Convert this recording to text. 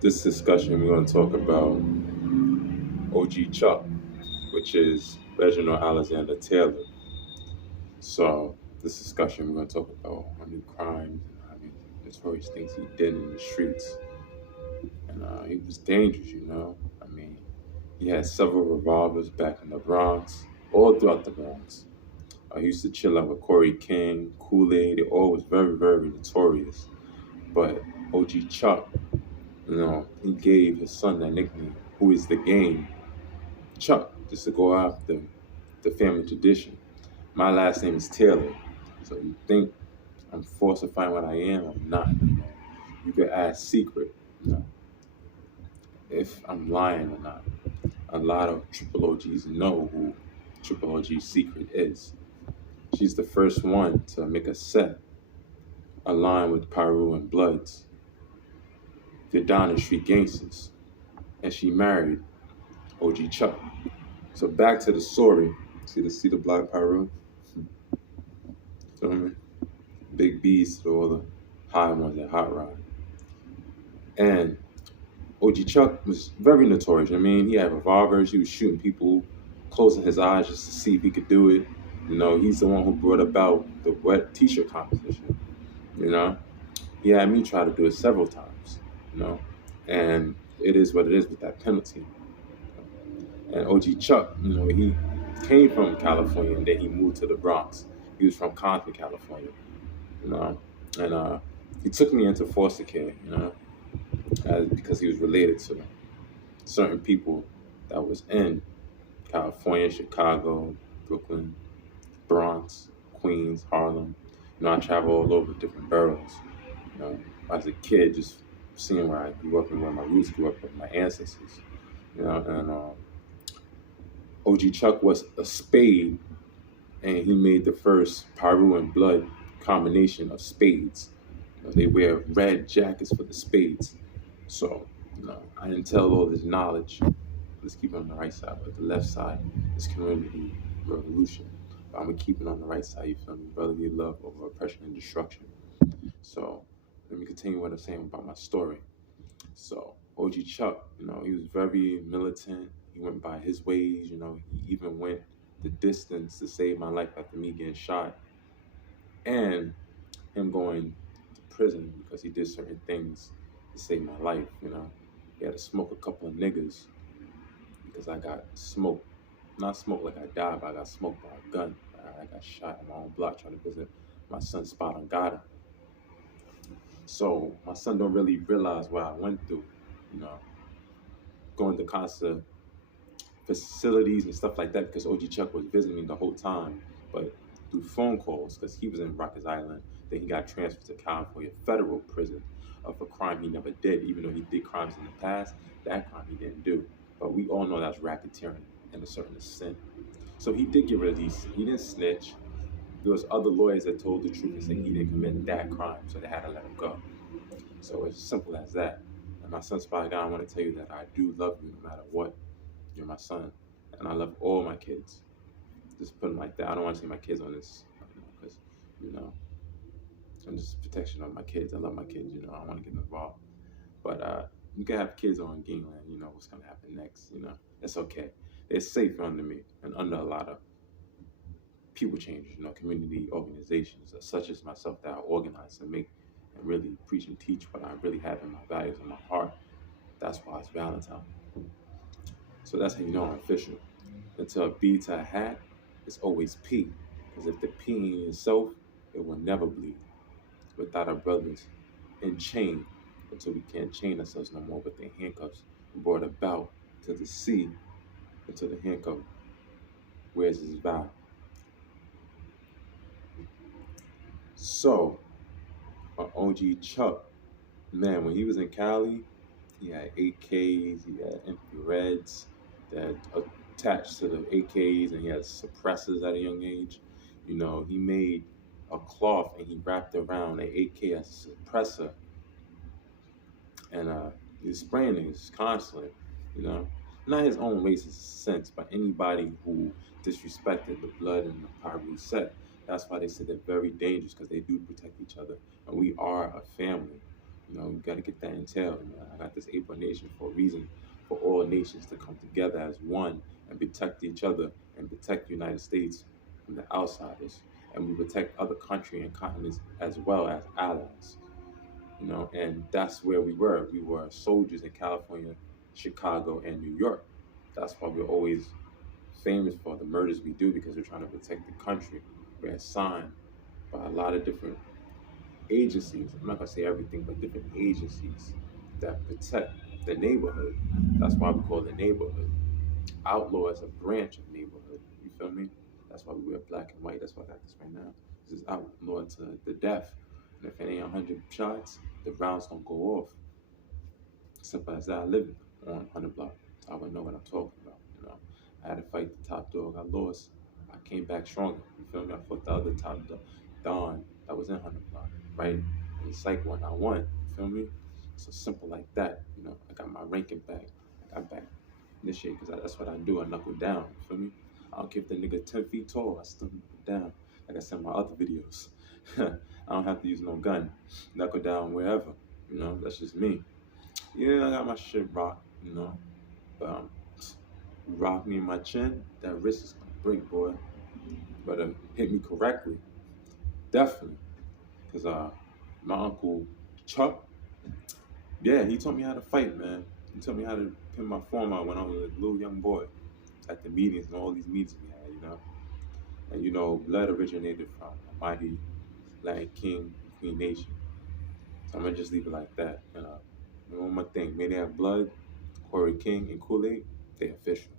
This discussion, we're going to talk about OG Chuck, which is Reginald Alexander Taylor. So, this discussion, we're going to talk about how many crimes and how many notorious things he did in the streets. And he was dangerous. I mean, he had several revolvers back in the Bronx, all throughout the Bronx. I used to chill out with Corey King, Kool-Aid. They all was very, very notorious. But OG Chuck, he gave his son that nickname, who is the game, Chuck, just to go after the family tradition. My last name is Taylor, so you think I'm falsifying what I am? I'm not. You could ask Secret, you know, if I'm lying or not. A lot of Triple OGs know who Triple OG Secret is. She's the first one to make a set aligned with Pyru and Bloods, the Down the Street Gangsters, and she married OG Chuck. So back to the story. See the black Pyru? Feel me? Big B's to all the high ones at Hot Rod. And OG Chuck was very notorious. I mean, he had revolvers. He was shooting people, closing his eyes just to see if he could do it. He's the one who brought about the wet t-shirt competition. He had me try to do it several times. And it is what it is with that penalty. And OG Chuck, he came from California and then he moved to the Bronx. He was from Compton, California. And he took me into foster care, because he was related to certain people that was in California, Chicago, Brooklyn, Bronx, Queens, Harlem. I travel all over different boroughs. As a kid, just seeing where I grew up and where my roots grew up with my ancestors. And OG Chuck was a spade, and he made the first Pyru and Blood combination of spades. They wear red jackets for the spades. So, I didn't tell all this knowledge. Let's keep it on the right side, but the left side is community revolution. But I'm gonna keep it on the right side, you feel me? Brotherly love over oppression and destruction. So let me continue what I'm saying about my story. So OG Chuck, he was very militant. He went by his ways, he even went the distance to save my life after me getting shot. And him going to prison because he did certain things to save my life, He had to smoke a couple of niggas because I got smoked. Not smoked like I died, but I got smoked by a gun. I got shot in my own block trying to visit my son's spot on Gotham. So my son don't really realize what I went through, going to concert facilities and stuff like that because OG Chuck was visiting me the whole time, but through phone calls because he was in Rikers Island. Then he got transferred to California federal prison of a crime he never did, even though he did crimes in the past. That crime he didn't do. But we all know that's racketeering in a certain extent. So he did get released. He didn't snitch. There was other lawyers that told the truth and said he didn't commit that crime, so they had to let him go. So it's simple as that. And my son Spy God, I want to tell you that I do love you no matter what. You're my son, and I love all my kids. Just put them like that. I don't want to see my kids on this, because I'm just protection of my kids. I love my kids. I don't want to get involved. But you can have kids on gangland. What's gonna happen next. It's okay. It's safe under me and under a lot of people changers. Community organizations such as myself that I organize and make and really preach and teach what I really have in my values in my heart. That's why it's Valentine. So that's how you know I'm official. Until a B to a hat, it's always P. Because if the P in yourself, it will never bleed. Without our brothers in chain, until we can't chain ourselves no more with the handcuffs brought about to the C, until the handcuff wears his vow. So, OG Chuck, man, when he was in Cali, he had AKs, he had infrareds that attached to the AKs, and he had suppressors at a young age. He made a cloth and he wrapped around an AK as a suppressor, and he was spraying niggas constantly. Not his own racist sense, but anybody who disrespected the blood and the Pyru set. That's why they said they're very dangerous, because they do protect each other, and we are a family. You know, you got to get that entailed. You know, I got this April Nation for a reason, for all nations to come together as one and protect each other and protect the United States from the outsiders. And we protect other countries and continents as well as allies. You know, and that's where we were. We were soldiers in California, Chicago, and New York. That's why we're always famous for the murders we do, because we're trying to protect the country. We're assigned by a lot of different agencies. I'm not gonna say everything, but different agencies that protect the neighborhood. That's why we call it neighborhood. Outlaw is a branch of neighborhood. You feel me? That's why we wear black and white. That's why I got this right now. This is outlaw to the death. And if it ain't 100 shots, the rounds don't go off. Simple as that. I live on 100 block. So I would know what I'm talking about. You know, I had to fight the top dog. I lost. I came back stronger. You feel me? I fought the other top dog, Don, that was in 100 block, right? And the psych one, I won. You feel me? So simple like that. You know, I got my ranking back. I got back this shit because that's what I do. I knuckle down. You feel me? I don't care if the nigga 10 feet tall. I still knuckle down. Like I said in my other videos. I don't have to use no gun. Knuckle down wherever. You know, that's just me. Yeah, I got my shit rocked, you know. But rock me in my chin, that wrist is gonna break, boy. But hit me correctly, definitely. Cause my uncle Chuck, yeah, he taught me how to fight, man. He taught me how to pin my form out when I was a little young boy at the meetings and all these meetings we had, you know. And you know, blood originated from a mighty Latin king, Queen Nation. So I'm gonna just leave it like that. And one more thing, may they have blood, Corey King and Kool-Aid, they official.